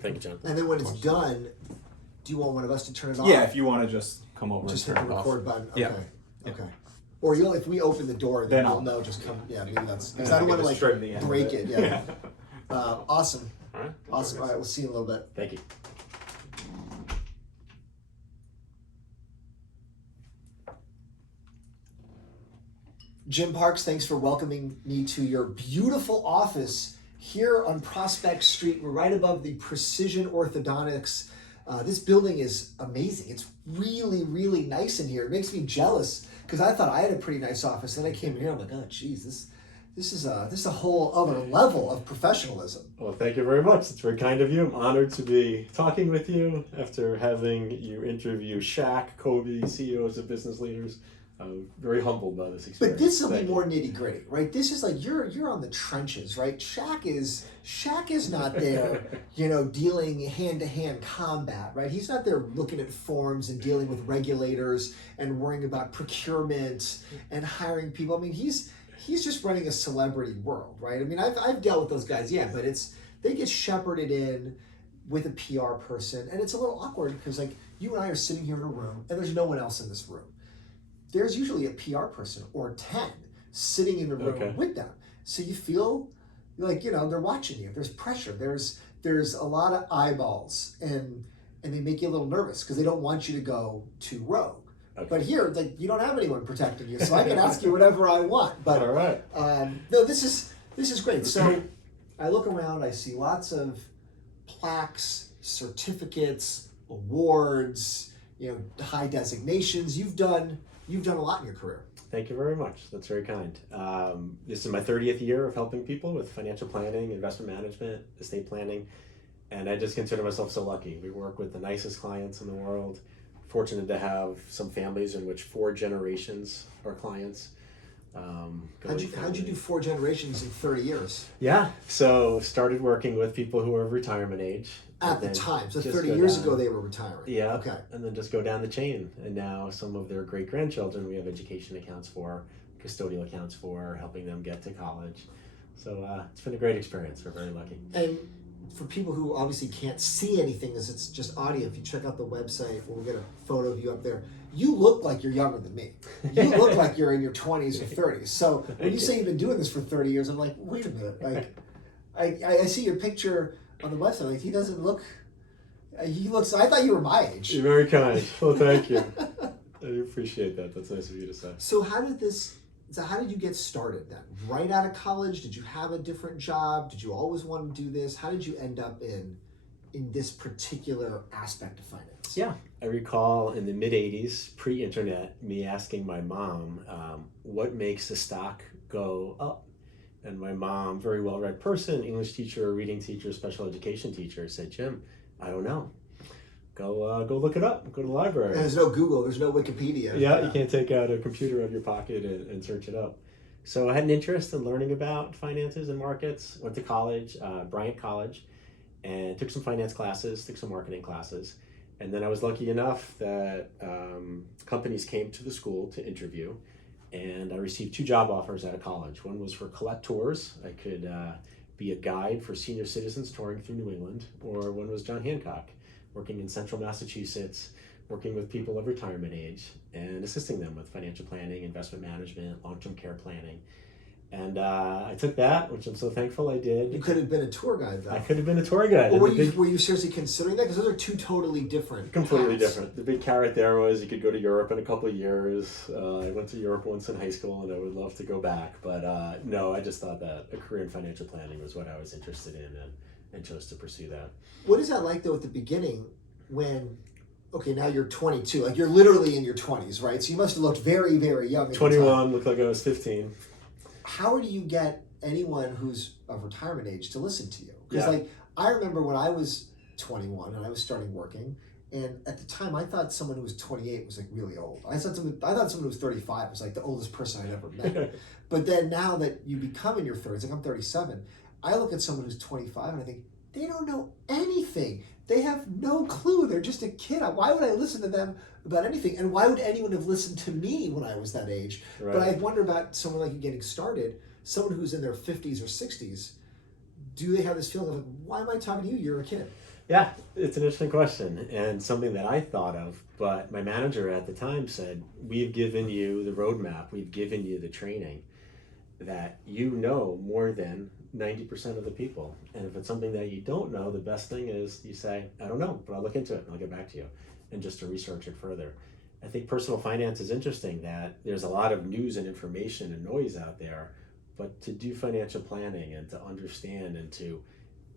Thank you, John. And then when it's done, do you want one of us to turn it off? Yeah, if you want to just come over Just and hit turn the it off. record button. Okay. Yeah. Okay. Or if we open the door, then Then you'll I'll know. Just come. Yeah, maybe that's because And I don't want to just trim the like end of break it. Yeah. Yeah. Awesome. All right. Awesome. All right. We'll see you in a little bit. Thank you. Jim Parks, thanks for welcoming me to your beautiful office here on Prospect Street. We're right above the Precision Orthodontics. This building is amazing. It's really, really nice in here. It makes me jealous because I thought I had a pretty nice office. Then I came in here, I'm like, oh, geez, this is a whole other level of professionalism. Well, thank you very much. It's very kind of you. I'm honored to be talking with you after having you interview Shaq, Kobe, CEOs of business leaders. I'm very humbled by this experience. But this will be Thank you. more nitty gritty, right? This is like you're on the trenches, right? Shaq is not there, dealing hand to hand combat, right? He's not there looking at forms and dealing with regulators and worrying about procurement and hiring people. I mean, he's just running a celebrity world, right? I mean, I've dealt with those guys, yeah, but they get shepherded in with a PR person, and it's a little awkward because like you and I are sitting here in a room, and there's no one else in this room. There's usually a PR person or 10 sitting in the room with them. So you feel like, they're watching you. There's pressure. There's a lot of eyeballs and they make you a little nervous because they don't want you to go too rogue. Okay. But here, like, you don't have anyone protecting you, so I can ask you whatever I want. But all right. No, this is great. So I look around, I see lots of plaques, certificates, awards, high designations. You've done a lot in your career. Thank you very much. That's very kind. This is my 30th year of helping people with financial planning, investment management, estate planning, and I just consider myself so lucky. We work with the nicest clients in the world. Fortunate to have some families in which 4 generations are clients. How'd you do 4 generations in 30 years? Yeah, so started working with people who are of retirement age. At the time, so 30 years ago they were retiring. Yeah, okay. And then just go down the chain. And now some of their great-grandchildren we have education accounts for, custodial accounts for, helping them get to college. So it's been a great experience. We're very lucky. And for people who obviously can't see anything as it's just audio, if you check out the website, we'll get a photo of you up there. You look like you're younger than me. You look like you're in your 20s or 30s. So when you say you've been doing this for 30 years, I'm like, wait a minute. Like, I see your picture on the website. Like, he doesn't look. He looks. I thought you were my age. You're very kind. Well, thank you. I appreciate that. That's nice of you to say. So how did you get started then? Right out of college? Did you have a different job? Did you always want to do this? How did you end up in this particular aspect of finance? Yeah, I recall in the mid-'80s, pre-internet, me asking my mom, what makes the stock go up? And my mom, very well-read person, English teacher, reading teacher, special education teacher, said, Jim, I don't know. Go look it up. Go to the library. And there's no Google. There's no Wikipedia. Yeah, you can't take out a computer out of your pocket and search it up. So I had an interest in learning about finances and markets. Went to college, Bryant College, and took some finance classes, took some marketing classes. And then I was lucky enough that companies came to the school to interview, and I received 2 job offers out of college. One was for collect tours. I could be a guide for senior citizens touring through New England, or one was John Hancock, working in central Massachusetts, working with people of retirement age and assisting them with financial planning, investment management, long-term care planning. And I took that, which I'm so thankful I did. You could have been a tour guide, though. I could have been a tour guide. Or were you seriously considering that? Because those are 2 totally different Completely paths. different. The big carrot there was you could go to Europe in a couple of years. I went to Europe once in high school, and I would love to go back. But no, I just thought that a career in financial planning was what I was interested in and chose to pursue that. What is that like, though, at the beginning when... Okay, now you're 22. Like, you're literally in your 20s, right? So you must have looked very, very young. 21, looked like I was 15. How do you get anyone who's of retirement age to listen to you? Because, Yeah. like, I remember when I was 21 and I was starting working, and at the time I thought someone who was 28 was, like, really old. I thought someone who was 35 was, like, the oldest person I'd ever met. But then now that you become in your 30s, like I'm 37, I look at someone who's 25 and I think, they don't know anything. They have no clue. They're just a kid. Why would I listen to them about anything? And why would anyone have listened to me when I was that age? Right. But I wonder about someone like you getting started, someone who's in their 50s or 60s. Do they have this feeling of, like, why am I talking to you? You're a kid. Yeah, it's an interesting question and something that I thought of, but my manager at the time said, we've given you the roadmap, we've given you the training that you know more than 90% of the people. And if it's something that you don't know, the best thing is you say, I don't know, but I'll look into it and I'll get back to you, and just to research it further. I think personal finance is interesting that there's a lot of news and information and noise out there, but to do financial planning and to understand and to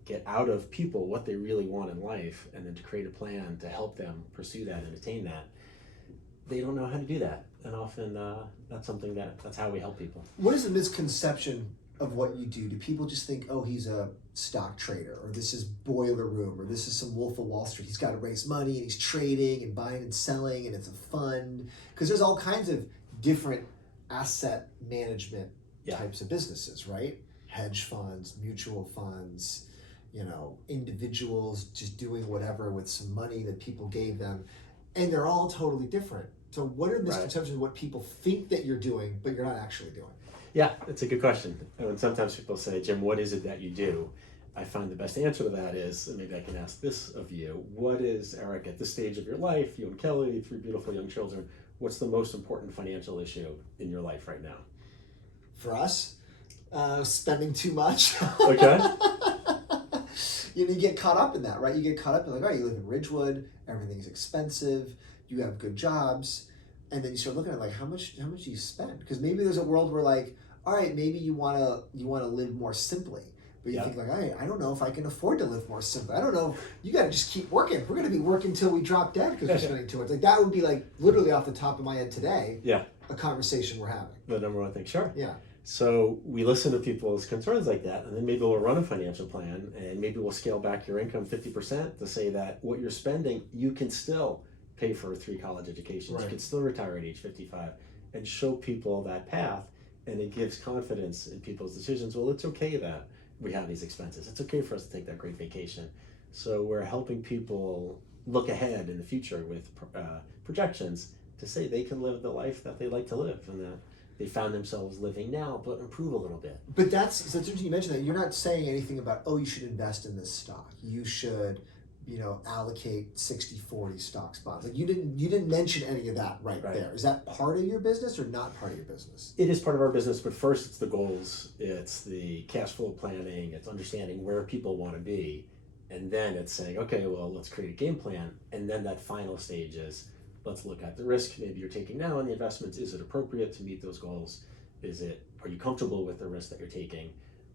get out of people what they really want in life and then to create a plan to help them pursue that and attain that, they don't know how to do that. And often that's something that's how we help people. What is the misconception of what you do? Do people just think, oh, he's a stock trader, or this is Boiler Room, or this is some Wolf of Wall Street? He's got to raise money and he's trading and buying and selling and it's a fund? Because there's all kinds of different asset management types of businesses, right? Hedge funds, mutual funds, individuals just doing whatever with some money that people gave them. And they're all totally different. So what are the misconceptions of what people think that you're doing, but you're not actually doing? Yeah, it's a good question. And sometimes people say, Jim, what is it that you do? I find the best answer to that is, and maybe I can ask this of you, what is, Eric, at this stage of your life, you and Kelly, 3 beautiful young children, what's the most important financial issue in your life right now? For us, spending too much. Okay. You get caught up in that, right? You get caught up in all right, you live in Ridgewood, everything's expensive, you have good jobs, and then you start looking at how much do you spend? Because maybe there's a world where all right, maybe you wanna live more simply, but you think all right, I don't know if I can afford to live more simply. I don't know. You got to just keep working. We're gonna be working till we drop dead because we're spending too much. That would be literally off the top of my head today. Yeah. A conversation we're having. The number one thing, sure. Yeah. So we listen to people's concerns like that, and then maybe we'll run a financial plan, and maybe we'll scale back your income 50% to say that what you're spending, you can still pay for 3 college educations. Right. You can still retire at age 55, and show people that path, and it gives confidence in people's decisions. Well, it's okay that we have these expenses. It's okay for us to take that great vacation. So we're helping people look ahead in the future with projections to say they can live the life that they like to live, and that they found themselves living now, but improve a little bit. But that's interesting you mentioned that. You're not saying anything about, you should invest in this stock. You should, allocate 60-40 stocks, bonds. You didn't mention any of that right there. Is that part of your business or not part of your business? It is part of our business, but first it's the goals, it's the cash flow planning, it's understanding where people want to be, and then it's saying, okay, well, let's create a game plan, and then that final stage is, let's look at the risk maybe you're taking now in the investments. Is it appropriate to meet those goals? Are you comfortable with the risk that you're taking?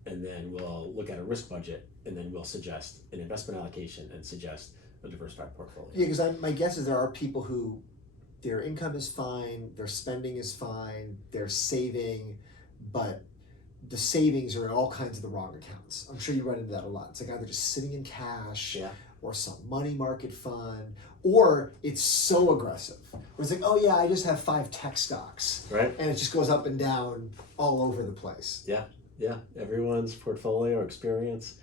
And then we'll look at a risk budget, and then we'll suggest an investment allocation and suggest a diversified portfolio. Yeah, because my guess is there are people who their income is fine, their spending is fine, they're saving, but the savings are in all kinds of the wrong accounts. I'm sure you run into that a lot. It's either just sitting in cash, or some money market fund, or it's so aggressive. Where it's I just have 5 tech stocks. Right. And it just goes up and down all over the place. Yeah. Everyone's portfolio experience.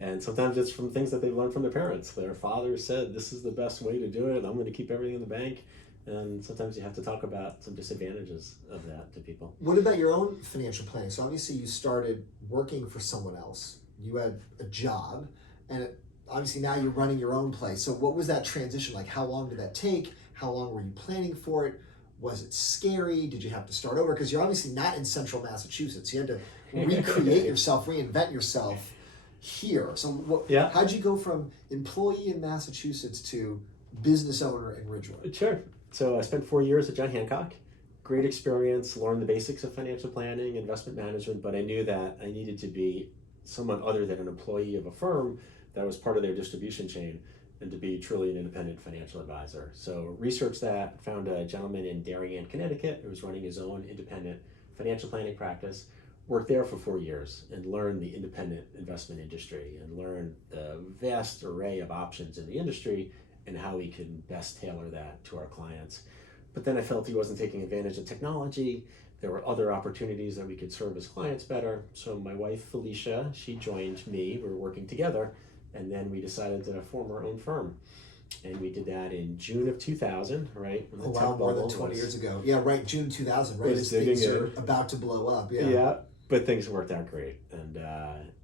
And sometimes it's from things that they've learned from their parents. Their father said, this is the best way to do it. I'm going to keep everything in the bank. And sometimes you have to talk about some disadvantages of that to people. What about your own financial planning? So obviously you started working for someone else. You had a job, and obviously now you're running your own place. So what was that transition like? How long did that take? How long were you planning for it? Was it scary? Did you have to start over? Because you're obviously not in central Massachusetts. You had to recreate yourself, reinvent yourself here. So how'd you go from employee in Massachusetts to business owner in Ridgewood? Sure. So I spent 4 years at John Hancock. Great experience, learned the basics of financial planning, investment management, but I knew that I needed to be someone other than an employee of a firm that was part of their distribution chain, and to be truly an independent financial advisor. So researched that, found a gentleman in Darien, Connecticut, who was running his own independent financial planning practice, worked there for 4 years and learned the independent investment industry and learned the vast array of options in the industry and how we can best tailor that to our clients. But then I felt he wasn't taking advantage of technology. There were other opportunities that we could serve his clients better. So my wife, Felicia, she joined me. We were working together. And then we decided to form our own firm. And we did that in June of 2000, right? When more than 20 years ago. Yeah, right, June 2000, right? As things are about to blow up, Yeah, but things worked out great. And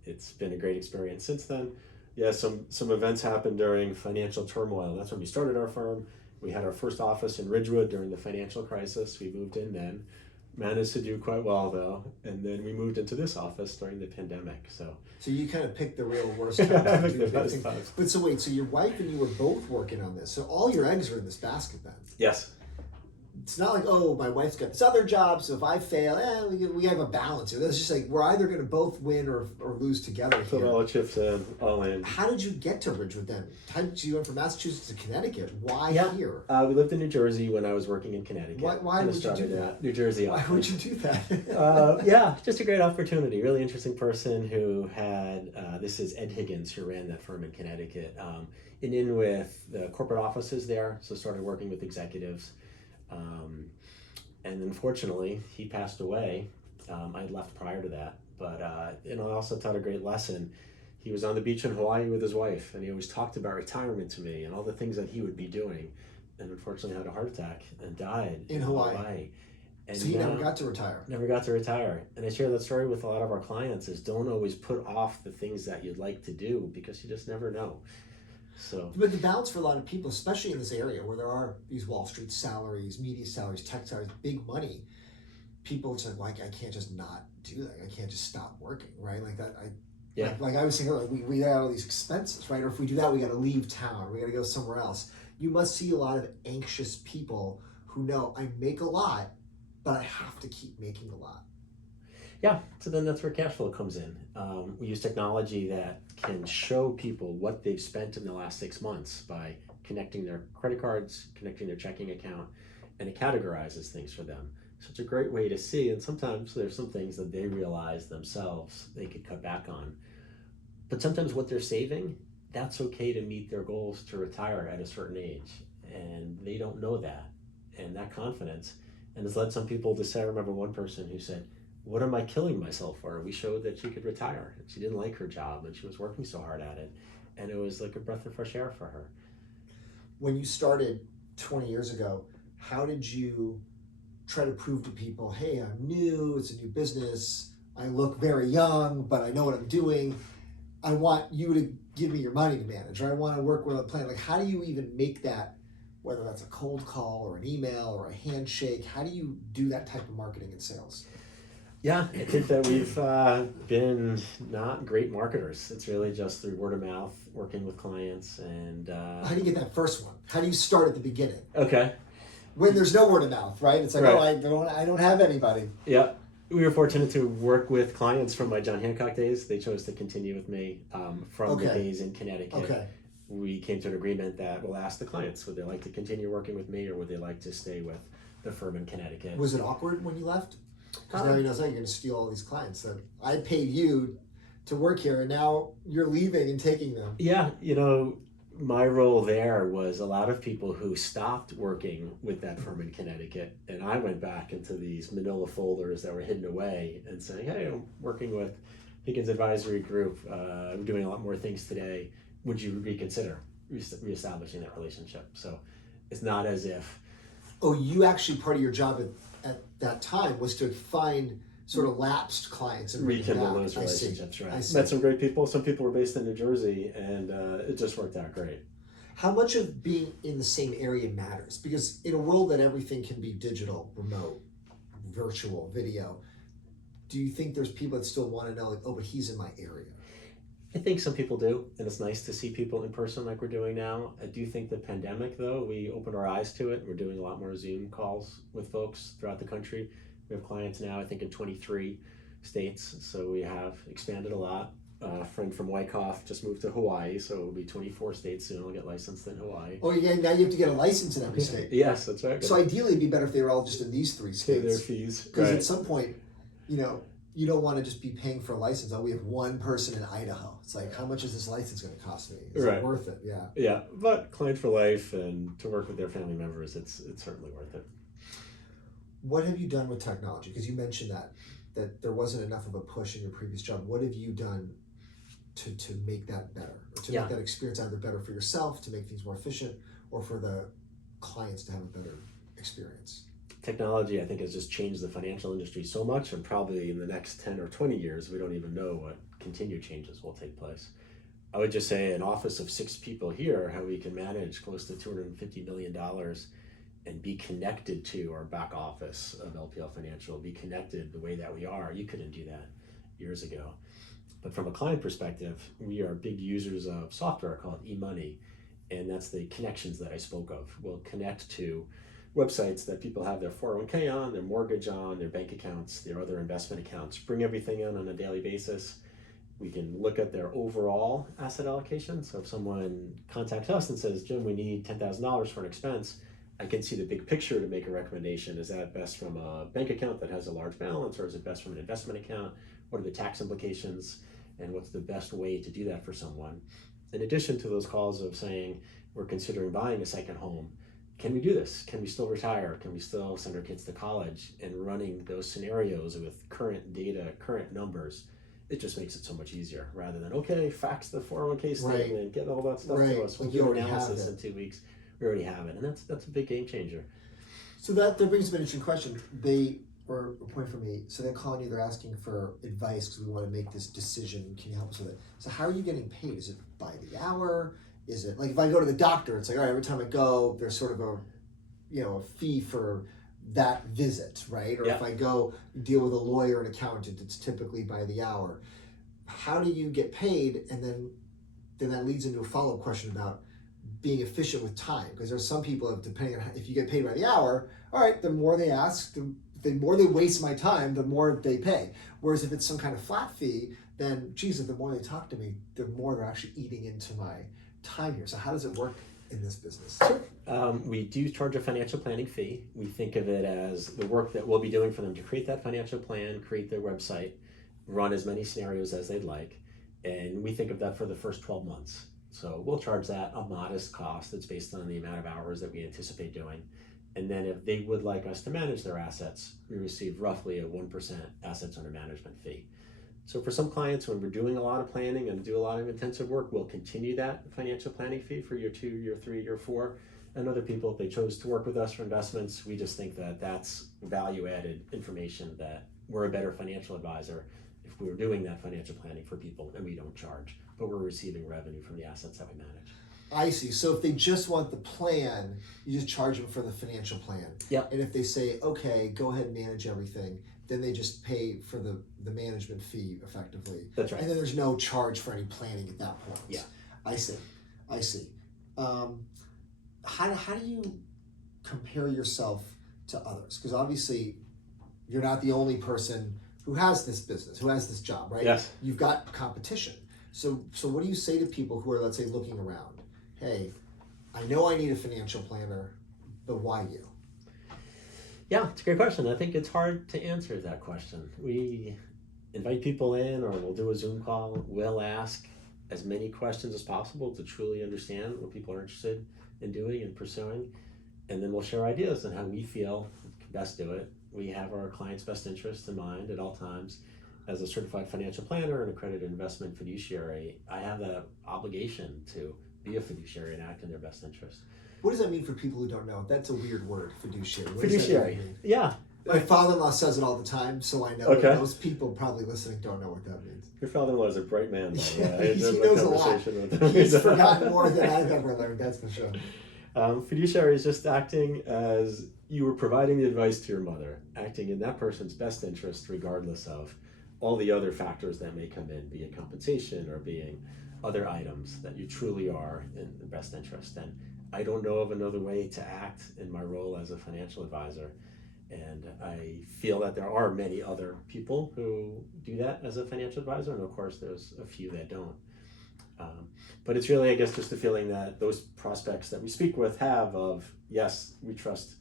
it's been a great experience since then. Yeah, some events happened during financial turmoil. That's when we started our firm. We had our first office in Ridgewood during the financial crisis. We moved in then, managed to do quite well though, and then we moved into this office during the pandemic. So you kind of picked the real worst I times to picked do the big best things. times. But so wait, so your wife and you were both working on this. So all your eggs are in this basket then. Yes. It's not like, oh, my wife's got this other job, so if I fail, we have a balance here. It's just like we're either going to both win or lose together Put here. all the chips in, all in. How did you get to Ridgewood then? How did you went from Massachusetts to Connecticut? Why Yeah. here? We lived in New Jersey when I was working in Connecticut. Why Kinda would you do started that? at New Jersey Why office. would you do that? Yeah, just a great opportunity. Really interesting person who had, this is Ed Higgins, who ran that firm in Connecticut, and in with the corporate offices there, so started working with executives. And unfortunately, he passed away. I had left prior to that, but I also taught a great lesson. He was on the beach in Hawaii with his wife, and he always talked about retirement to me and all the things that he would be doing. And unfortunately, had a heart attack and died In Hawaii. And So he never got to retire. Never got to retire. And I share that story with a lot of our clients: is don't always put off the things that you'd like to do because you just never know. So, But the balance for a lot of people, especially in this area where there are these Wall Street salaries, media salaries, tech salaries, big money, people just like, I can't just not do that. I can't just stop working, right? Like that. Yeah. Like I was saying, like we have all these expenses, right? Or if we do that, we got to leave town. We got to go somewhere else. You must see a lot of anxious people who know I make a lot, but I have to keep making a lot. yeah, so then that's where cash flow comes in. We use technology that can show people what they've spent in the last 6 months by connecting their credit cards, connecting their checking account, and it categorizes things for them. So it's a great way to see, and sometimes there's some things that they realize themselves they could cut back on. But sometimes what they're saving, that's okay to meet their goals to retire at a certain age, and they don't know that, and that confidence, and has led some people to say, I remember one person who said, what am I killing myself for? We showed that she could retire. She didn't like her job and she was working so hard at it. And it was like a breath of fresh air for her. When you started 20 years ago, how did you try to prove to people, hey, I'm new, it's a new business, I look very young, but I know what I'm doing. I want you to give me your money to manage, or I want to work with a plan. Like, how do you even make that, whether that's a cold call or an email or a handshake, how do you do that type of marketing and sales? Yeah, I think that we've been not great marketers. It's really just through word of mouth, working with clients, and How do you get that first one? How do you start at the beginning? okay, When there's no word of mouth, right? It's like, Right. oh, I don't have anybody. yeah. We were fortunate to work with clients from my John Hancock days. They chose to continue with me from the Okay. days in Connecticut. Okay. We came to an agreement that we'll ask the clients, would they like to continue working with me or would they like to stay with the firm in Connecticut? Was it awkward when you left? Because now you know, it's like you're going to steal all these clients that I paid you to work here, and now you're leaving and taking them. Yeah, my role there was a lot of people who stopped working with that firm in Connecticut, and I went back into these manila folders that were hidden away and saying, hey, I'm working with Higgins Advisory Group. I'm doing a lot more things today. Would you reconsider reestablishing that relationship? So it's not as if... Oh, you actually, part of your job at that time was to find sort of lapsed clients and rekindle back. those relationships, I right? see. Met some great people. Some people were based in New Jersey, and it just worked out great. How much of being in the same area matters? Because in a world that everything can be digital, remote, virtual, video, do you think there's people that still want to know, like, oh, but he's in my area? I think some people do, and it's nice to see people in person like we're doing now. I do think the pandemic, though, we opened our eyes to it. We're doing a lot more Zoom calls with folks throughout the country. We have clients now, I think, in 23 states, so we have expanded a lot. A friend from Wyckoff just moved to Hawaii, so it'll be 24 states soon. I'll get licensed in Hawaii. Oh, yeah, now you have to get a license in every state. Yes, that's right. So ideally, it'd be better if they were all just in these 3 Pay their states. fees. Because Right. at some point, you don't want to just be paying for a license. Oh, we have one person in Idaho. It's like, how much is this license going to cost me? Is Right. it worth it? Yeah. Yeah, but client for life and to work with their family members, it's certainly worth it. What have you done with technology? Because you mentioned that there wasn't enough of a push in your previous job. What have you done to make that better, or to Yeah. make that experience either better for yourself, to make things more efficient, or for the clients to have a better experience? Technology, I think, has just changed the financial industry so much, and probably in the next 10 or 20 years, we don't even know what continued changes will take place. I would just say an office of 6 people here, how we can manage close to $250 million and be connected to our back office of LPL Financial, be connected the way that we are. You couldn't do that years ago. But from a client perspective, we are big users of software called eMoney, and that's the connections that I spoke of. We'll connect to websites that people have their 401k on, their mortgage on, their bank accounts, their other investment accounts, bring everything in on a daily basis. We can look at their overall asset allocation. So if someone contacts us and says, Jim, we need $10,000 for an expense, I can see the big picture to make a recommendation. Is that best from a bank account that has a large balance, or is it best from an investment account? What are the tax implications, and what's the best way to do that for someone? In addition to those calls of saying, we're considering buying a second home, can we do this? Can we still retire? Can we still send our kids to college? And running those scenarios with current data, current numbers, it just makes it so much easier, rather than, okay, fax the 401k statement, get all that stuff to us. We'll do analysis in 2 weeks. We already have it, and that's a big game changer. So that brings up an interesting question. Or a point for me, so they're calling you, they're asking for advice because we want to make this decision. Can you help us with it? So how are you getting paid? Is it by the hour? Is it like if I go to the doctor, it's like, all right, every time I go, there's sort of a fee for that visit, right? Or if I go deal with a lawyer and accountant, it's typically by the hour. How do you get paid? And then that leads into a follow-up question about being efficient with time, because there's some people, depending on if you get paid by the hour, all right, the more they ask, the more they waste my time, the more they pay. Whereas if it's some kind of flat fee, then Jesus, the more they talk to me, the more they're actually eating into my time here. So how does it work in this business? We do charge a financial planning fee. We think of it as the work that we'll be doing for them to create that financial plan, create their website, run as many scenarios as they'd like. And we think of that for the first 12 months. So we'll charge that a modest cost that's based on the amount of hours that we anticipate doing. And then if they would like us to manage their assets, we receive roughly a 1% assets under management fee. So for some clients, when we're doing a lot of planning and do a lot of intensive work, we'll continue that financial planning fee for year 2, year 3, year 4. And other people, if they chose to work with us for investments, we just think that that's value-added information, that we're a better financial advisor if we were doing that financial planning for people, and we don't charge, but we're receiving revenue from the assets that we manage. I see. So if they just want the plan, you just charge them for the financial plan. Yep. And if they say, okay, go ahead and manage everything, then they just pay for the management fee effectively. That's right. And then there's no charge for any planning at that point. Yeah. I see. How do you compare yourself to others? Because obviously you're not the only person who has this business, who has this job, right? Yes. You've got competition. So what do you say to people who are, let's say, looking around? Hey, I know I need a financial planner, but why you? Yeah, it's a great question. I think it's hard to answer that question. We invite people in, or we'll do a Zoom call. We'll ask as many questions as possible to truly understand what people are interested in doing and pursuing. And then we'll share ideas on how we feel can best do it. We have our client's best interest in mind at all times. As a certified financial planner and accredited investment fiduciary, I have the obligation to be a fiduciary and act in their best interest. What does that mean for people who don't know? That's a weird word, fiduciary. Fiduciary, yeah. My father-in-law says it all the time, so I know. Okay. But most people probably listening don't know what that means. Your father-in-law is a bright man. He knows a lot. He's forgotten more than I've ever learned, that's for sure. Fiduciary is just acting as you were providing the advice to your mother, acting in that person's best interest regardless of all the other factors that may come in, be it compensation or being other items, that you truly are in the best interest. And I don't know of another way to act in my role as a financial advisor. And I feel that there are many other people who do that as a financial advisor. And of course, there's a few that don't. But it's really, I guess, just the feeling that those prospects that we speak with have of, yes, we trust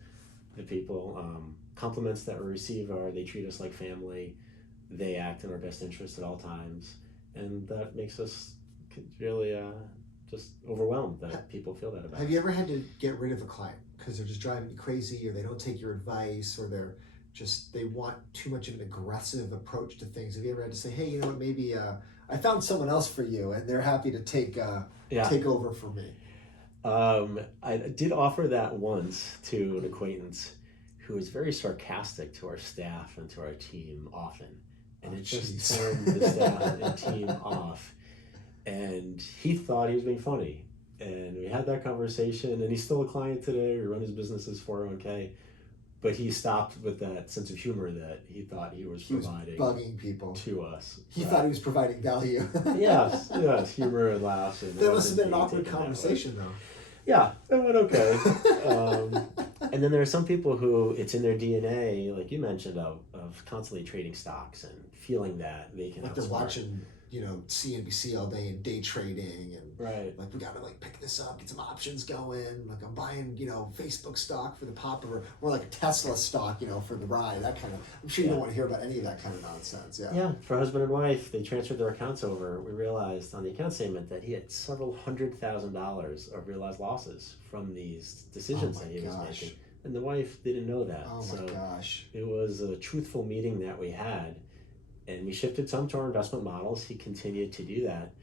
the people. Compliments that we receive are they treat us like family. They act in our best interest at all times. And that makes us really just overwhelmed that people feel that about us. Have you ever had to get rid of a client because they're just driving you crazy, or they don't take your advice, or they want too much of an aggressive approach to things? Have you ever had to say, hey, you know what, maybe I found someone else for you, and they're happy to take over for me? I did offer that once to an acquaintance who was very sarcastic to our staff and to our team often. And it just turned the staff and team off. And he thought he was being funny. And we had that conversation, and he's still a client today. We run his business as 401k. But he stopped with that sense of humor that he thought he was providing bugging people to us. He thought he was providing value. yes, humor and laughs. And that must have been an awkward conversation, though. Yeah, it went okay. And then there are some people who it's in their DNA, like you mentioned, of constantly trading stocks and feeling that they can. Like they're watching, CNBC all day and day trading, and right. Like we gotta pick this up, get some options going. Like I'm buying, Facebook stock for the pop, or like a Tesla stock, for the ride. That kind of. I'm sure you don't want to hear about any of that kind of nonsense. Yeah. Yeah. For husband and wife, they transferred their accounts over. We realized on the account statement that he had several $100,000 of realized losses from these decisions that he was making, and the wife didn't know that. Oh my gosh! It was a truthful meeting that we had. And we shifted some to our investment models. He continued to do that.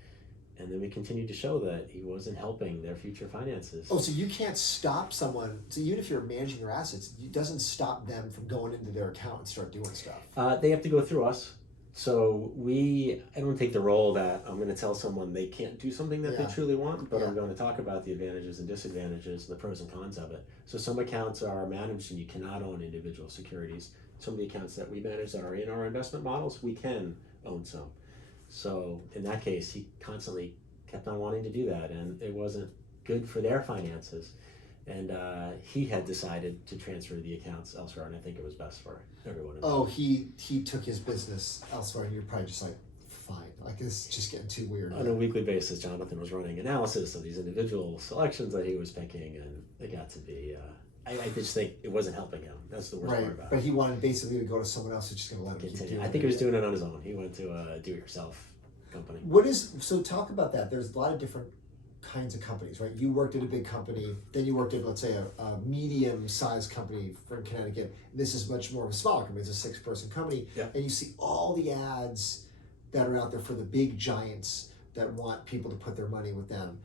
And then we continued to show that he wasn't helping their future finances. Oh, so you can't stop someone. So even if you're managing their assets, it doesn't stop them from going into their account and start doing stuff. They have to go through us. So I don't take the role that I'm going to tell someone they can't do something that they truly want, but I'm going to talk about the advantages and disadvantages, the pros and cons of it. So some accounts are managed and you cannot own individual securities. Some of the accounts that we manage that are in our investment models, we can own some. So in that case, he constantly kept on wanting to do that, and it wasn't good for their finances. And he had decided to transfer the accounts elsewhere, and I think it was best for everyone involved. Oh, he took his business elsewhere, and you're probably just like, fine. Like, this is just getting too weird. On a weekly basis, Jonathan was running analysis of these individual selections that he was picking, and it got to be... I just think it wasn't helping him. That's the worst part about it. But he wanted basically to go to someone else who's just going to let him Continue. keep doing it. I think he was doing it on his own. He went to a do-it-yourself company. So talk about that. There's a lot of different kinds of companies, right? You worked at a big company, then you worked at, let's say, a medium-sized company from Connecticut. This is much more of a smaller company. It's a 6-person company. Yeah. And you see all the ads that are out there for the big giants that want people to put their money with them.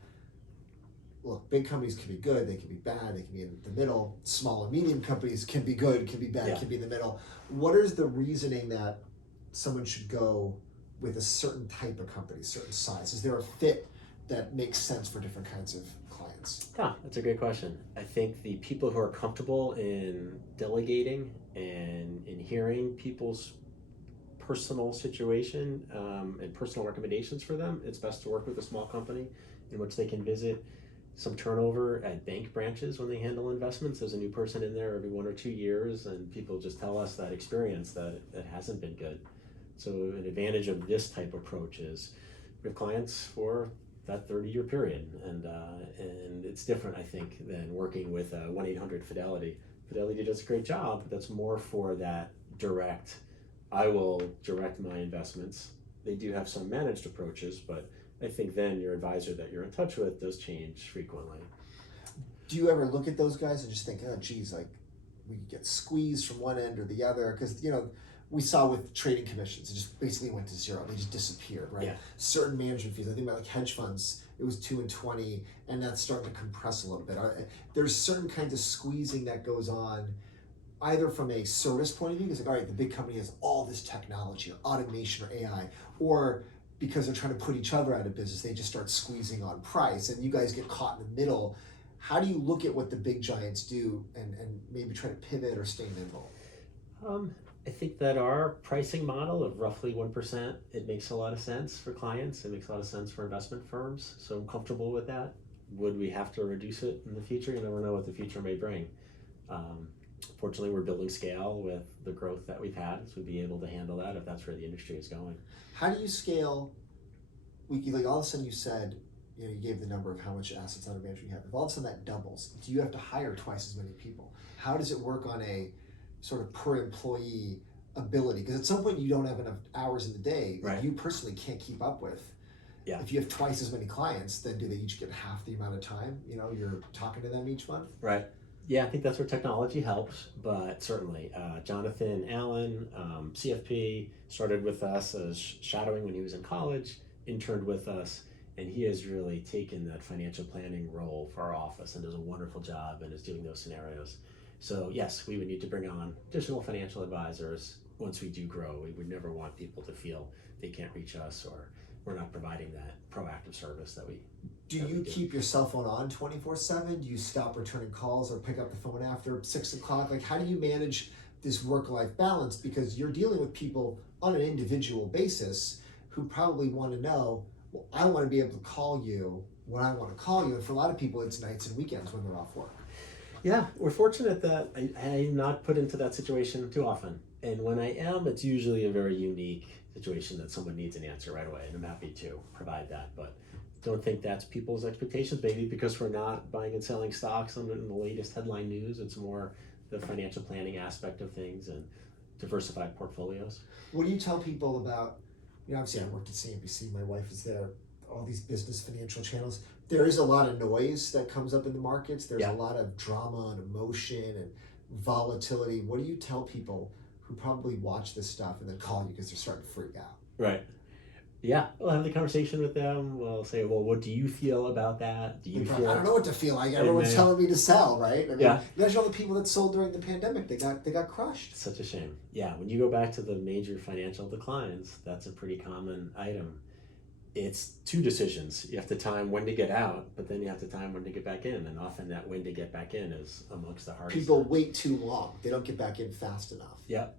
Look, big companies can be good, they can be bad, they can be in the middle. Small and medium companies can be good, can be bad, can be in the middle. What is the reasoning that someone should go with a certain type of company, certain size? Is there a fit that makes sense for different kinds of clients? Yeah, that's a great question. I think the people who are comfortable in delegating and in hearing people's personal situation and personal recommendations for them, it's best to work with a small company in which they can visit some turnover at bank branches when they handle investments. There's a new person in there every 1 or 2 years, and people just tell us that experience that it hasn't been good. So an advantage of this type of approach is we have clients for that 30-year period, and it's different, I think, than working with 1-800-FIDELITY. Fidelity does a great job, but that's more for that direct, I will direct my investments. They do have some managed approaches, but I think then your advisor that you're in touch with does change frequently. Do you ever look at those guys and just think, oh, geez, like we could get squeezed from one end or the other? Because, we saw with trading commissions, it just basically went to zero. They just disappeared, right? Yeah. Certain management fees, I think about like hedge funds, it was 2 and 20, and that's starting to compress a little bit. There's certain kinds of squeezing that goes on, either from a service point of view, because like, all right, the big company has all this technology, or automation, or AI, or because they're trying to put each other out of business, they just start squeezing on price, and you guys get caught in the middle. How do you look at what the big giants do and maybe try to pivot or stay nimble? I think that our pricing model of roughly 1%, it makes a lot of sense for clients. It makes a lot of sense for investment firms. So I'm comfortable with that. Would we have to reduce it in the future? You never know what the future may bring. Fortunately, we're building scale with the growth that we've had, so we'd be able to handle that if that's where the industry is going. How do you scale? Like all of a sudden you said, you gave the number of how much assets under management you have. If all of a sudden that doubles, do you have to hire twice as many people? How does it work on a sort of per employee ability? Because at some point you don't have enough hours in the day that you personally can't keep up with. Yeah. If you have twice as many clients, then do they each get half the amount of time you're talking to them each month? Right. Yeah, I think that's where technology helps, but certainly Jonathan Allen, CFP, started with us as shadowing when he was in college, interned with us, and he has really taken that financial planning role for our office and does a wonderful job and is doing those scenarios. So yes, we would need to bring on additional financial advisors once we do grow. We would never want people to feel they can't reach us or we're not providing that proactive service that we. Do that we you keep your cell phone on 24/7? Do you stop returning calls or pick up the phone after 6 o'clock? Like, how do you manage this work-life balance? Because you're dealing with people on an individual basis who probably want to know, well, I want to be able to call you when I want to call you. And for a lot of people, it's nights and weekends when they're off work. Yeah, we're fortunate that I'm not put into that situation too often. And when I am, it's usually a very unique situation that someone needs an answer right away. And I'm happy to provide that. But don't think that's people's expectations, maybe because we're not buying and selling stocks on the latest headline news. It's more the financial planning aspect of things and diversified portfolios. What do you tell people about, obviously I worked at CNBC, my wife is there, all these business financial channels. There is a lot of noise that comes up in the markets. There's a lot of drama and emotion and volatility. What do you tell people who probably watch this stuff and then call you because they're starting to freak out? Right. Yeah, we'll have the conversation with them. We'll say, well, what do you feel about that? Do you feel? I don't know what to feel like. Everyone's telling me to sell, right? I mean, imagine all the people that sold during the pandemic. They got crushed. It's such a shame. Yeah, when you go back to the major financial declines, that's a pretty common item. It's two decisions. You have to time when to get out, but then you have to time when to get back in. And often that when to get back in is amongst the hardest. People wait too long. They don't get back in fast enough. Yep.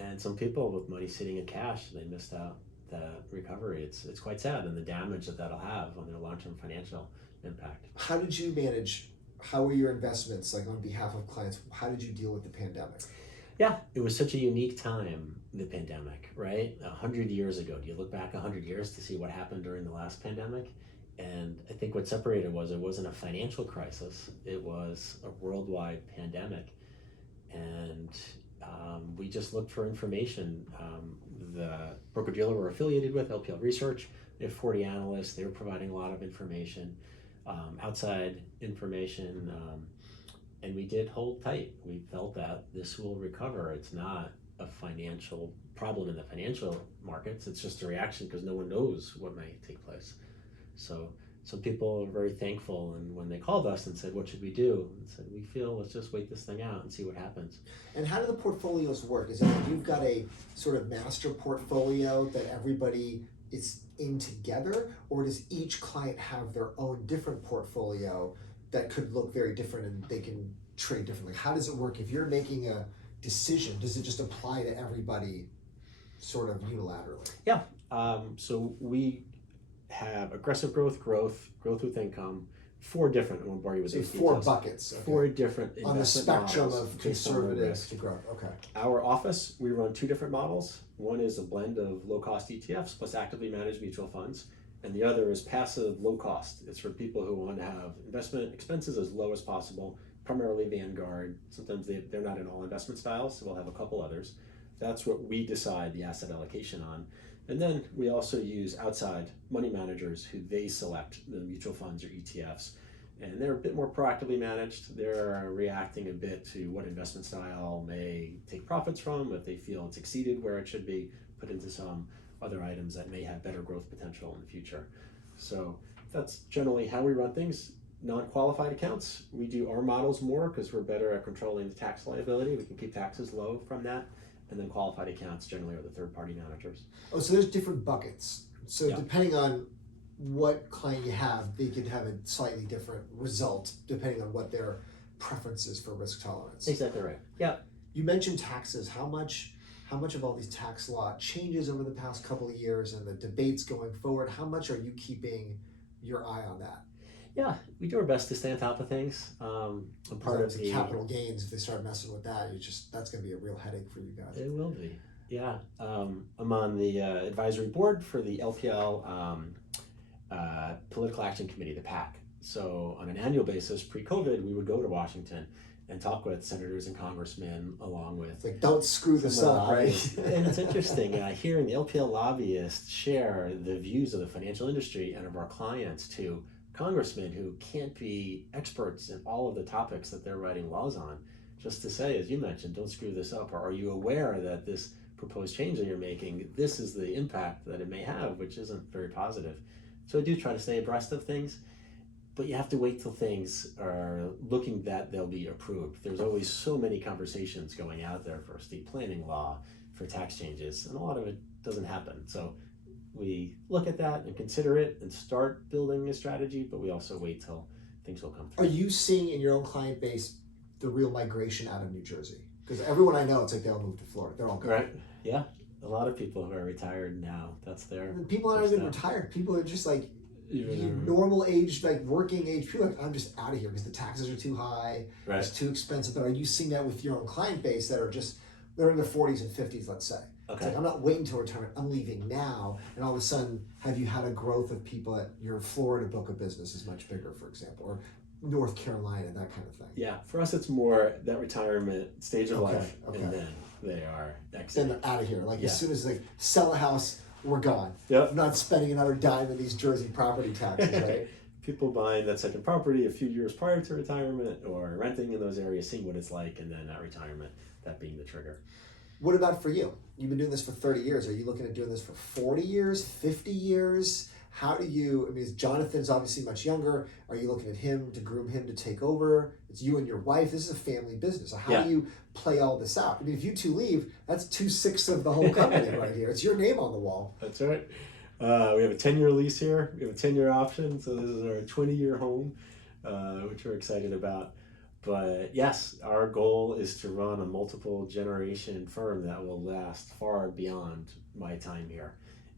And some people with money sitting in cash, they missed out the recovery. It's quite sad, and the damage that'll have on their long-term financial impact. How did you manage? How were your investments, like on behalf of clients? How did you deal with the pandemic? Yeah, it was such a unique time, the pandemic, right? 100 years ago. Do you look back 100 years to see what happened during the last pandemic? And I think what separated it wasn't a financial crisis. It was a worldwide pandemic. And we just looked for information. The broker-dealer we're affiliated with, LPL Research, they have 40 analysts. They were providing a lot of information, outside information, and we did hold tight. We felt that this will recover. It's not a financial problem in the financial markets. It's just a reaction because no one knows what might take place. So some people are very thankful, and when they called us and said, what should we do? And said, we feel let's just wait this thing out and see what happens. And how do the portfolios work? Is it like you've got a sort of master portfolio that everybody is in together, or does each client have their own different portfolio that could look very different and they can trade differently? How does it work? If you're making a decision, does it just apply to everybody sort of unilaterally? Yeah, so we have aggressive growth with income, 4 different, I won't bore you with these four details. buckets. Okay. 4 different on the spectrum models of based on conservative risk. to growth. Okay. Our office, we run 2 different models. One is a blend of low-cost ETFs plus actively managed mutual funds, and the other is passive low-cost. It's for people who want to have investment expenses as low as possible, primarily Vanguard. Sometimes they're not in all investment styles, so we'll have a couple others. That's what we decide the asset allocation on. And then we also use outside money managers who they select the mutual funds or ETFs. And they're a bit more proactively managed. They're reacting a bit to what investment style may take profits from. If they feel it's exceeded where it should be, put into some other items that may have better growth potential in the future. So that's generally how we run things. Non-qualified accounts, we do our models more because we're better at controlling the tax liability. We can keep taxes low from that. And then qualified accounts generally are the third-party managers. Oh, so there's different buckets. So Yeah. depending on what client you have, they could have a slightly different result depending on what their preferences for risk tolerance. Exactly right. Yeah. You mentioned taxes. How much of all these tax law changes over the past couple of years and the debates going forward? How much are you keeping your eye on that? Yeah, we do our best to stay on top of things. I'm part of the capital gains. If they start messing with that, that's going to be a real headache for you guys. It will be. Yeah, I'm on the advisory board for the LPL Political Action Committee, the PAC. So on an annual basis, pre-COVID, we would go to Washington and talk with senators and congressmen, along with. It's like, don't screw this up, right? And it's interesting hearing the LPL lobbyists share the views of the financial industry and of our clients to congressmen who can't be experts in all of the topics that they're writing laws on, just to say, as you mentioned, don't screw this up, or are you aware that this proposed change that you're making, this is the impact that it may have, which isn't very positive. So I do try to stay abreast of things, but you have to wait till things are looking that they'll be approved. There's always so many conversations going out there for estate planning law, for tax changes, and a lot of it doesn't happen. So we look at that and consider it and start building a strategy, but we also wait till things will come Are through. you seeing in your own client base the real migration out of New Jersey? Because everyone I know, it's like they all moved to Florida. They're all gone. Right? Yeah. A lot of people who are retired now, that's their. And people aren't their even step. retired. People are just like Even- normal age, like working age. People are like, I'm just out of here because the taxes are too high. Right. It's too expensive. But are you seeing that with your own client base that are just, they're in their 40s and 50s, let's say? It's Okay. like, I'm not waiting till retirement, I'm leaving now. And all of a sudden, have you had a growth of people at your Florida book of business is much bigger, for example, or North Carolina, that kind of thing? Yeah. For us, it's more that retirement stage of Okay, life, okay. and then they are Then exiting. they're out of here. Like Yeah. as soon as they sell the house, we're gone. Yep. I'm not spending another dime in these Jersey property taxes, right? People buying that second property a few years prior to retirement or renting in those areas, seeing what it's like, and then at retirement, that being the trigger. What about for you? You've been doing this for 30 years. Are you looking at doing this for 40 years, 50 years? How do you, I mean, Jonathan's obviously much younger. Are you looking at him to groom him to take over? It's you and your wife. This is a family business. So how Yeah. do you play all this out? I mean, if you two leave, that's 2/6 of the whole company right here. It's your name on the wall. That's right. We have a 10-year lease here. We have a 10-year option, so this is our 20-year home, which we're excited about. But yes, our goal is to run a multiple generation firm that will last far beyond my time here.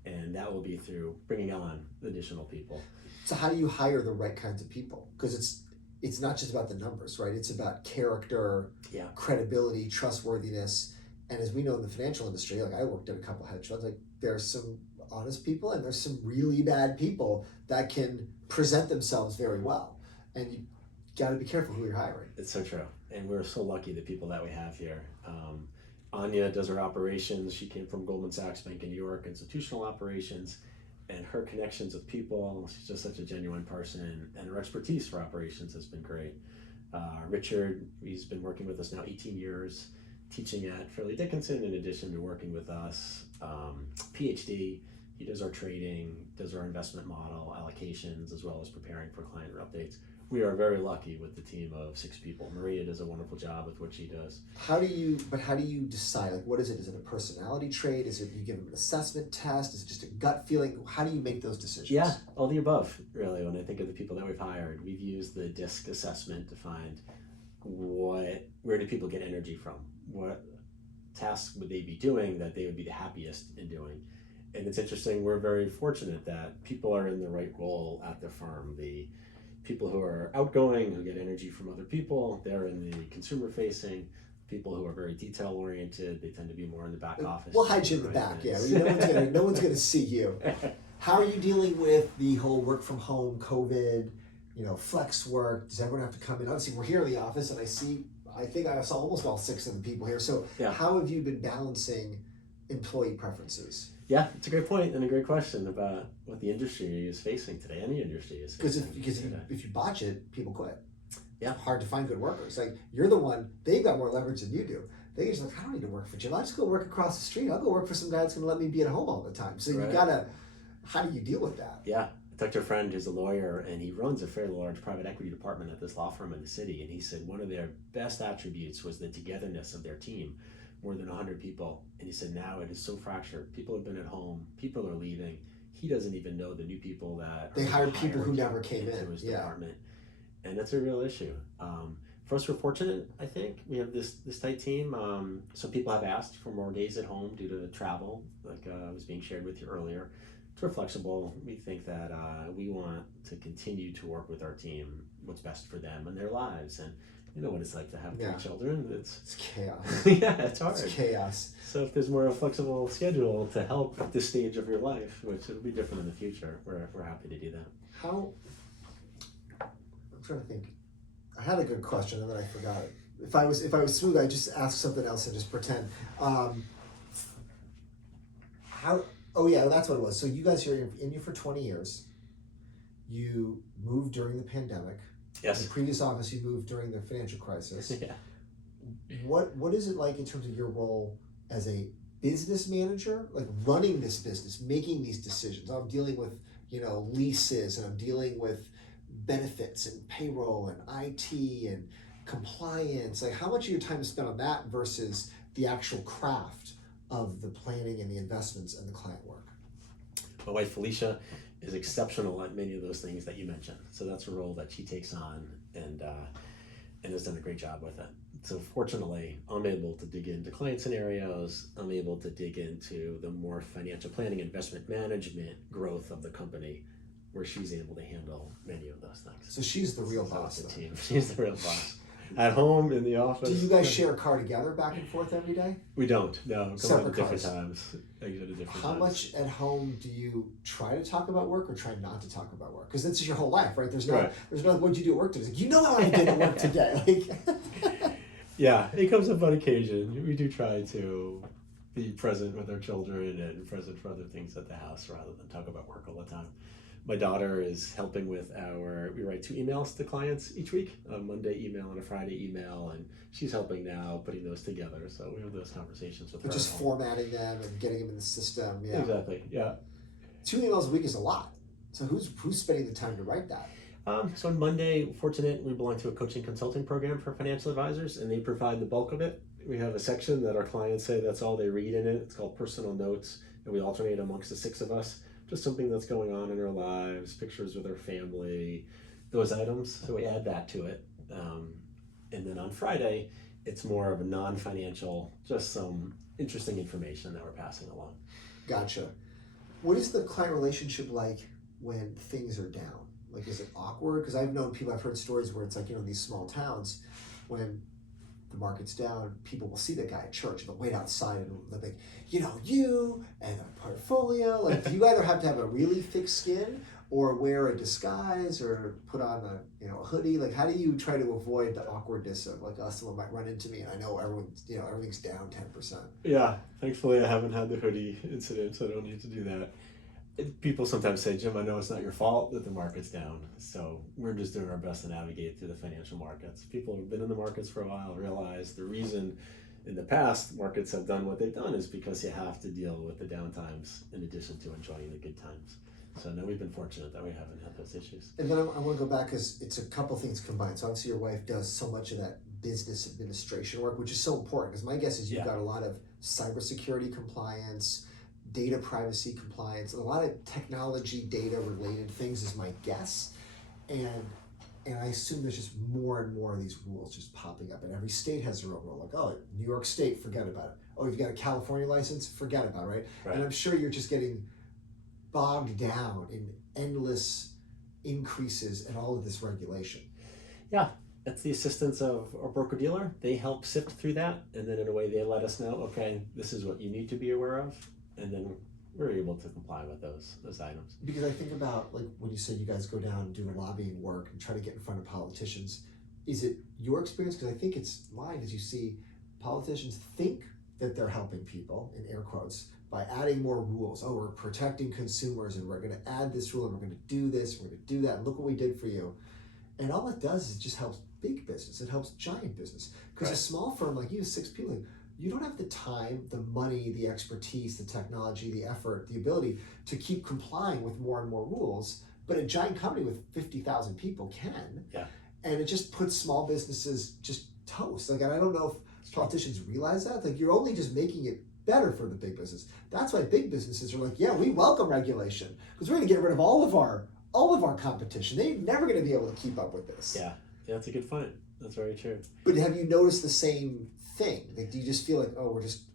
And that will be through bringing on additional people. So how do you hire the right kinds of people? Because it's not just about the numbers, right? It's about character, Yeah. credibility, trustworthiness. And as we know in the financial industry, like I worked at a couple hedge funds, like there's some honest people and there's some really bad people that can present themselves very well. And you got to be careful who you're hiring. It's so true. And we're so lucky the people that we have here. Anya does our operations. She came from Goldman Sachs Bank in New York, institutional operations, and her connections with people, she's just such a genuine person, and her expertise for operations has been great. Richard, he's been working with us now 18 years, teaching at Fairleigh Dickinson in addition to working with us. PhD, he does our trading, does our investment model allocations, as well as preparing for client updates. We are very lucky with the team of 6 people. Maria does a wonderful job with what she does. How do you decide? Like, what is it? Is it a personality trait? Is it you give them an assessment test? Is it just a gut feeling? How do you make those decisions? Yeah, all the above, really. When I think of the people that we've hired, we've used the DISC assessment to find where do people get energy from? What tasks would they be doing that they would be the happiest in doing? And it's interesting, we're very fortunate that people are in the right role at the firm. The people who are outgoing, who get energy from other people, they're in the consumer facing. People who are very detail oriented, they tend to be more in the back office. We'll hide you in the Right back. Yeah, things. no one's gonna see you. How are you dealing with the whole work from home, COVID, flex work? Does everyone have to come in? Obviously, we're here in the office, and I think I saw almost all 6 of the people here. So, Yeah. How have you been balancing employee preferences? Yeah, it's a great point and a great question about what the industry is facing today. Any industry is Because facing. if you botch it, people quit. Yeah. It's hard to find good workers. Like you're the one, they've got more leverage than you do. They just like, I don't need to work for Jim. I'll just go work across the street. I'll go work for some guy that's gonna let me be at home all the time. So Right. you gotta, how do you deal with that? Yeah, I talked to a friend who's a lawyer, and he runs a fairly large private equity department at this law firm in the city. And he said one of their best attributes was the togetherness of their team, more than 100 people. And he said now it is so fractured. People have been at home. People are leaving. He doesn't even know the new people that They are hired people who hired never came into in. his Yeah. department, and that's a real issue. For us, we're fortunate. I think we have this tight team. Some people have asked for more days at home due to travel, like was being shared with you earlier. So we're flexible. We think that we want to continue to work with our team, what's best for them and their lives, and you know what it's like to have 3 Yeah. children. It's chaos. Yeah, it's hard. It's chaos. So if there's more of a flexible schedule to help at this stage of your life, which it'll be different in the future, we're happy to do that. I'm trying to think. I had a good question and then I forgot it. If I was smooth, I'd just ask something else and just pretend. Oh yeah, that's what it was. So you guys are in here for 20 years. You moved during the pandemic. Yes. The previous office you moved during the financial crisis. Yeah. What is it like in terms of your role as a business manager, like running this business, making these decisions? I'm dealing with, leases, and I'm dealing with benefits and payroll and IT and compliance. Like how much of your time is spent on that versus the actual craft of the planning and the investments and the client work? My wife Felicia is exceptional at many of those things that you mentioned. So that's a role that she takes on and has done a great job with it. So fortunately, I'm able to dig into client scenarios. I'm able to dig into the more financial planning, investment management, growth of the company, where she's able to handle many of those things. So she's the real So boss. it's a Then. team. She's the real boss. At home, in the office. Do you guys share a car together back and forth every day? We don't. No, come Separate out at different cars. times. Exit at different How times. much at home do you try to talk about work or try not to talk about work? Because this is your whole life, right? There's no, what'd you do at work today? It's like, you know how I did at work today. Like, Yeah, it comes up on occasion. We do try to be present with our children and present for other things at the house rather than talk about work all the time. My daughter is helping with we write 2 emails to clients each week, a Monday email and a Friday email, and she's helping now putting those together. So we have those conversations with her. But just formatting them and getting them in the system. Yeah. Exactly, yeah. 2 emails a week is a lot. So who's spending the time to write that? So on Monday, fortunate, we belong to a coaching consulting program for financial advisors, and they provide the bulk of it. We have a section that our clients say that's all they read in it. It's called personal notes, and we alternate amongst the 6 of us. Just something that's going on in our lives, pictures with our family, those items. So we add that to it. And then on Friday, it's more of a non-financial, just some interesting information that we're passing along. Gotcha. What is the client relationship like when things are down? Like, is it awkward? Because I've known people, I've heard stories where it's like, in these small towns, when the market's down, people will see the guy at church and they'll wait outside and they'll be, you and a portfolio. Like, do you either have to have a really thick skin or wear a disguise or put on a hoodie? Like, how do you try to avoid the awkwardness of like, someone might run into me and I know everything's down 10%? Yeah, thankfully I haven't had the hoodie incident, so I don't need to do that. People sometimes say, Jim, I know it's not your fault that the market's down, so we're just doing our best to navigate through the financial markets. People who've been in the markets for a while realize the reason in the past markets have done what they've done is because you have to deal with the down times in addition to enjoying the good times. So no, we've been fortunate that we haven't had those issues. And then I want to go back because it's a couple things combined. So obviously your wife does so much of that business administration work, which is so important because my guess is you've got a lot of cybersecurity compliance, data privacy compliance, and a lot of technology data related things is my guess. And I assume there's just more and more of these rules just popping up, and every state has their own rule. Like, New York State, forget about it. Oh, you've got a California license, forget about it, right? And I'm sure you're just getting bogged down in endless increases in all of this regulation. Yeah, that's the assistance of our broker-dealer. They help sift through that, and then in a way they let us know, okay, this is what you need to be aware of, and then we're able to comply with those items. Because I think about, like, when you said you guys go down and do lobbying work and try to get in front of politicians, is it your experience? Because I think it's mine, as you see politicians think that they're helping people, in air quotes, by adding more rules. Oh, we're protecting consumers and we're going to add this rule and we're going to do this, we're going to do that, and look what we did for you. And all it does is it just helps big business. It helps giant business. Because a small firm like you, 6 people, you don't have the time, the money, the expertise, the technology, the effort, the ability to keep complying with more and more rules. But a giant company with 50,000 people can. Yeah. And it just puts small businesses just toast. Like, and I don't know if politicians realize that. Like, you're only just making it better for the big business. That's why big businesses are like, yeah, we welcome regulation because we're going to get rid of all of our competition. They're never going to be able to keep up with this. Yeah, that's a good point. That's very true. But have you noticed the same thing? Like, do you just feel like,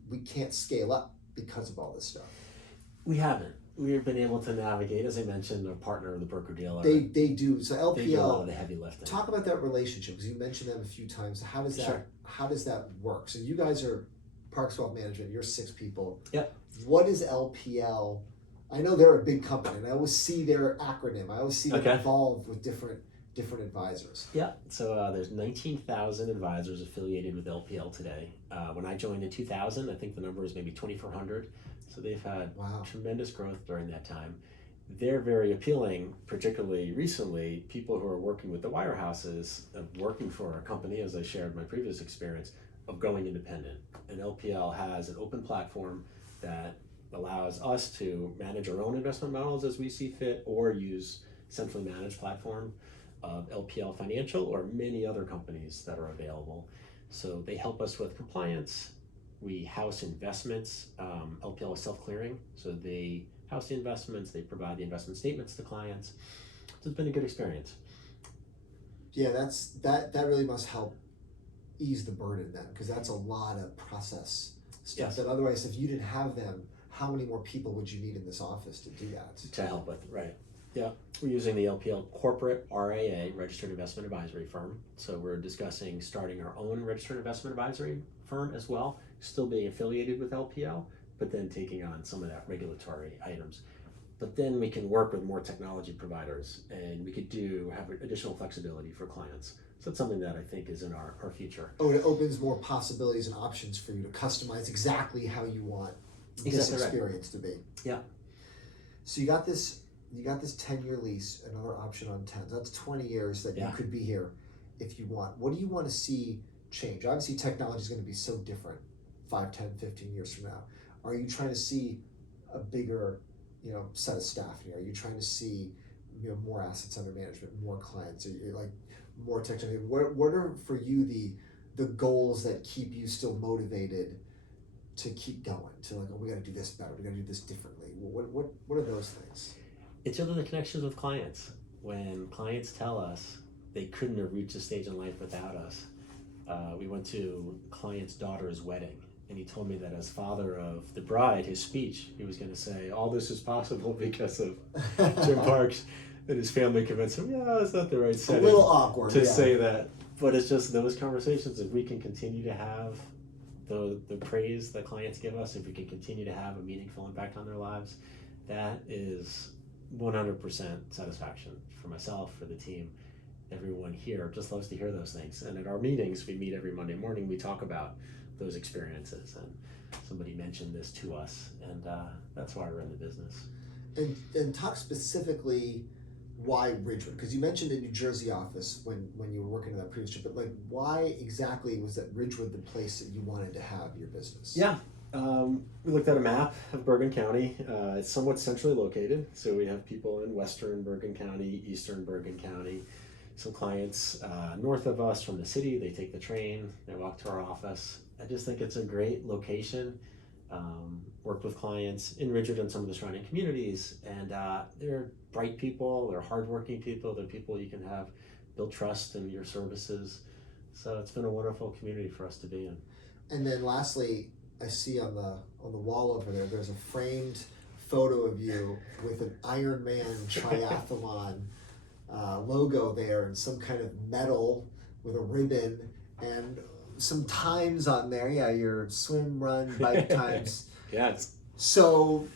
we can't scale up because of all this stuff? We haven't. We've been able to navigate, as I mentioned, a partner of the broker-dealer. They do. So LPL, they do a lot of the heavy lifting. Talk about that relationship because you mentioned them a few times. How does that work? So you guys are Parks Wealth Management. You're 6 people. Yep. What is LPL? I know they're a big company, and I always see their acronym. I always see them involved with different advisors. Yeah. So there's 19,000 advisors affiliated with LPL today. When I joined in 2000, I think the number is maybe 2,400. So they've had tremendous growth during that time. They're very appealing, particularly recently, people who are working with the wirehouses, working for a company, as I shared my previous experience, of going independent. And LPL has an open platform that allows us to manage our own investment models as we see fit or use centrally managed platform of LPL Financial or many other companies that are available. So they help us with compliance. We house investments. LPL is self-clearing, so they house the investments. They provide the investment statements to clients. So it's been a good experience. Yeah, that really must help ease the burden then, because that's a lot of process stuff. Yes. That otherwise, if you didn't have them, how many more people would you need in this office to do that? To help with, right. Yeah, we're using the LPL corporate RAA, Registered Investment Advisory Firm. So we're discussing starting our own Registered Investment Advisory firm as well, still being affiliated with LPL, but then taking on some of that regulatory items. But then we can work with more technology providers, and we could have additional flexibility for clients. So that's something that I think is in our future. Oh, it opens more possibilities and options for you to customize exactly how you want this experience to be. Yeah. So you got this 10-year lease, another option on 10. So that's 20 years that you could be here if you want. What do you want to see change? Obviously, technology is going to be so different 5, 10, 15 years from now. Are you trying to see a bigger, set of staff here? Are you trying to see, more assets under management, more clients? Are you like more technology? What are for you the goals that keep you still motivated to keep going? To like, oh, we got to do this better. We got to do this differently. What are those things? It's really the connections with clients. When clients tell us they couldn't have reached a stage in life without us. We went to a client's daughter's wedding, and he told me that as father of the bride, his speech, he was going to say, all this is possible because of Jim Parks, and his family convinced him, it's not the right setting. A little awkward to say that. But it's just those conversations, if we can continue to have the praise that clients give us, if we can continue to have a meaningful impact on their lives, that is 100% satisfaction for myself, for the team. Everyone here just loves to hear those things. And at our meetings, we meet every Monday morning, we talk about those experiences. And somebody mentioned this to us, and that's why we're in the business. And talk specifically why Ridgewood, because you mentioned the New Jersey office when you were working in that previous trip, but like why exactly was that Ridgewood the place that you wanted to have your business? Yeah. We looked at a map of Bergen County. It's somewhat centrally located, so we have people in western Bergen County, eastern Bergen County, some clients north of us from the city. They take the train, they walk to our office. I just think it's a great location. Worked with clients in Ridgewood and some of the surrounding communities, and they're bright people, they're hardworking people, they're people you can have build trust in your services. So it's been a wonderful community for us to be in. And then lastly, I see on the wall over there, there's a framed photo of you with an Ironman triathlon logo there, and some kind of medal with a ribbon and some times on there. Yeah, your swim, run, bike times. Yes. So,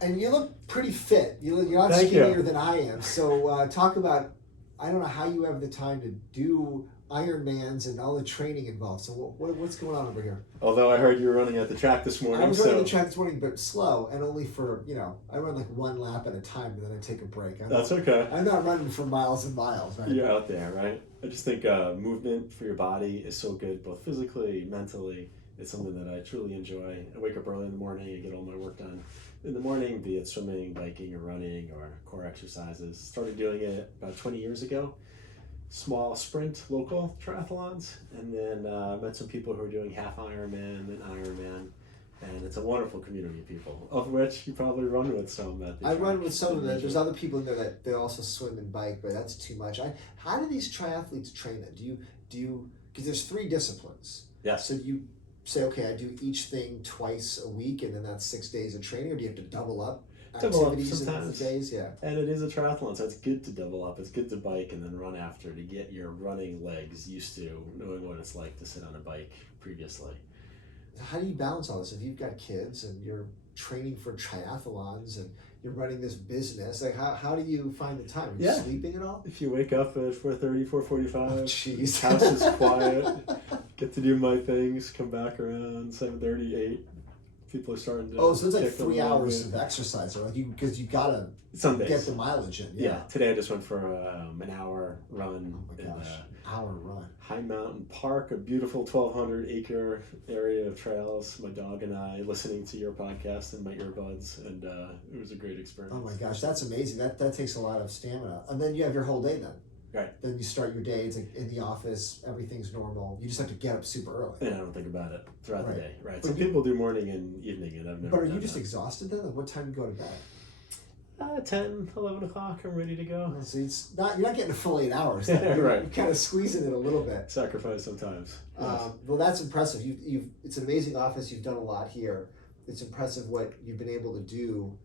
and you look pretty fit. You're not skinnier than I am. So talk about, I don't know how you have the time to do Ironmans and all the training involved. So what's going on over here? Although I heard you were running at the track this morning. I was running the track this morning, but slow, and only for, I run like one lap at a time, and then I take a break. That's okay. I'm not running for miles and miles, right? You're out there, right? I just think movement for your body is so good, both physically, mentally. It's something that I truly enjoy. I wake up early in the morning, I get all my work done in the morning, be it swimming, biking, or running, or core exercises. Started doing it about 20 years ago. Small sprint local triathlons, and then met some people who are doing half Ironman and Ironman, and it's a wonderful community of people, of which you probably run with some. I run with some of them. There's other people in there that they also swim and bike, but that's too much. How do these triathletes train then? Do you because there's 3 disciplines. Yes. So do you say, okay, I do each thing twice a week, and then that's 6 days of training, or do you have to double up? Activities sometimes. In days, yeah. And it is a triathlon, so it's good to double up. It's good to bike and then run after to get your running legs used to knowing what it's like to sit on a bike previously. How do you balance all this? If you've got kids and you're training for triathlons and you're running this business, like how do you find the time? Are you sleeping at all? If you wake up at 4:30, 4:45, jeez. House is quiet, get to do my things, come back around 7:30, 8. People are starting to. Oh, so it's like 3 hours of exercise, or like because you gotta some days get the mileage in. Yeah. Today I just went for an hour run. Oh my gosh, hour run. High Mountain Park, a beautiful 1,200 acre area of trails. My dog and I listening to your podcast in my earbuds, and it was a great experience. Oh my gosh, that's amazing. That takes a lot of stamina, and then you have your whole day then. Right. Then you start your day, it's like in the office, everyth's normal. You just have to get up super early. And I don't think about it throughout the day, right? Some people do morning and evening, and I've never. But are you just exhausted then? Like what time do you go to bed? 10, 11 o'clock, I'm ready to go. So you're not getting a full 8 hours. Then. You're, Right. You're kind of squeezing it a little bit. Sacrifice sometimes. Yes. Well, that's impressive. It's an amazing office. You've done a lot here. It's impressive what you've been able to do,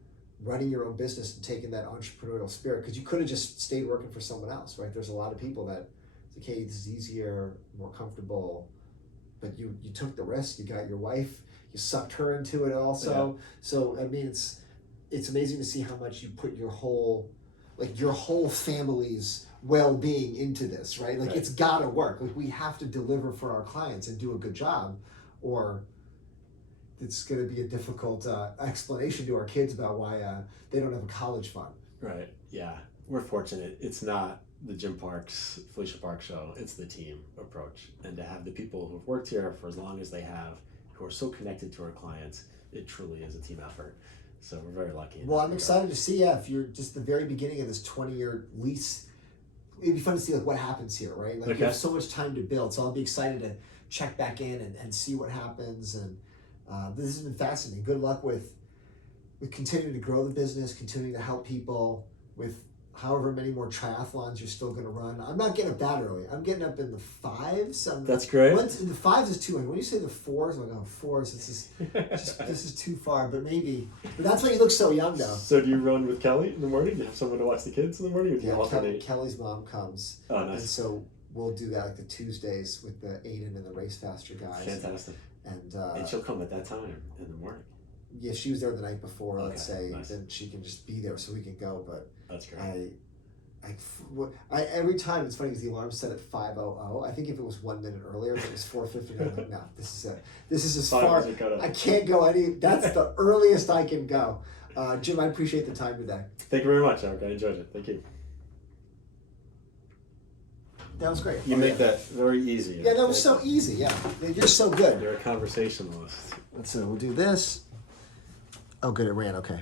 running your own business and taking that entrepreneurial spirit. Because you could have just stayed working for someone else, right? There's a lot of people that, it's like, hey, this is easier, more comfortable. But you took the risk. You got your wife. You sucked her into it also. Yeah. So I mean, it's amazing to see how much you put your whole family's well-being into this, right? Like, Right. It's got to work. Like, we have to deliver for our clients and do a good job, or it's going to be a difficult explanation to our kids about why they don't have a college fund. Right. Yeah. We're fortunate. It's not the Jim Parks, Felicia Parks show. It's the team approach. And to have the people who've worked here for as long as they have, who are so connected to our clients, it truly is a team effort. So we're very lucky. Well, I'm excited to see, if you're just the very beginning of this 20-year lease, it'd be fun to see like what happens here, right? Like, Okay. You have so much time to build. So I'll be excited to check back in and see what happens. And this has been fascinating. Good luck with continuing to grow the business, continuing to help people with however many more triathlons you're still going to run. I'm not getting up that early. I'm getting up in the 5s. That's great. The 5s is too early. When you say the 4s, I'm like, oh, 4s, this is too far. But maybe. But that's why you look so young, though. So do you run with Kelly in the morning? Do you have someone to watch the kids in the morning? Or do you Yeah, alternate? Kelly's mom comes. Oh, And nice. so we'll do that like the Tuesdays with the Aiden and the Race Faster guys. Fantastic. And she'll come at that time in the morning. yeah, she was there the night before, let's Okay, say, nice. then she can just be there so we can go. But That's great. I every time it's funny because the alarm's set at 5:00. I think if it was 1 minute earlier, if it was 4:50, I'm like, no, this is it. This is as Five far. is your cutoff. I can't go any. That's the earliest I can go. Jim, I appreciate the time today. Thank you very much, Eric. I enjoyed it. Thank you. That was great. You make that very easy. Yeah, that was so easy. Yeah, you're so good. You're a conversationalist. So we'll do this. Oh, good, it ran. Okay.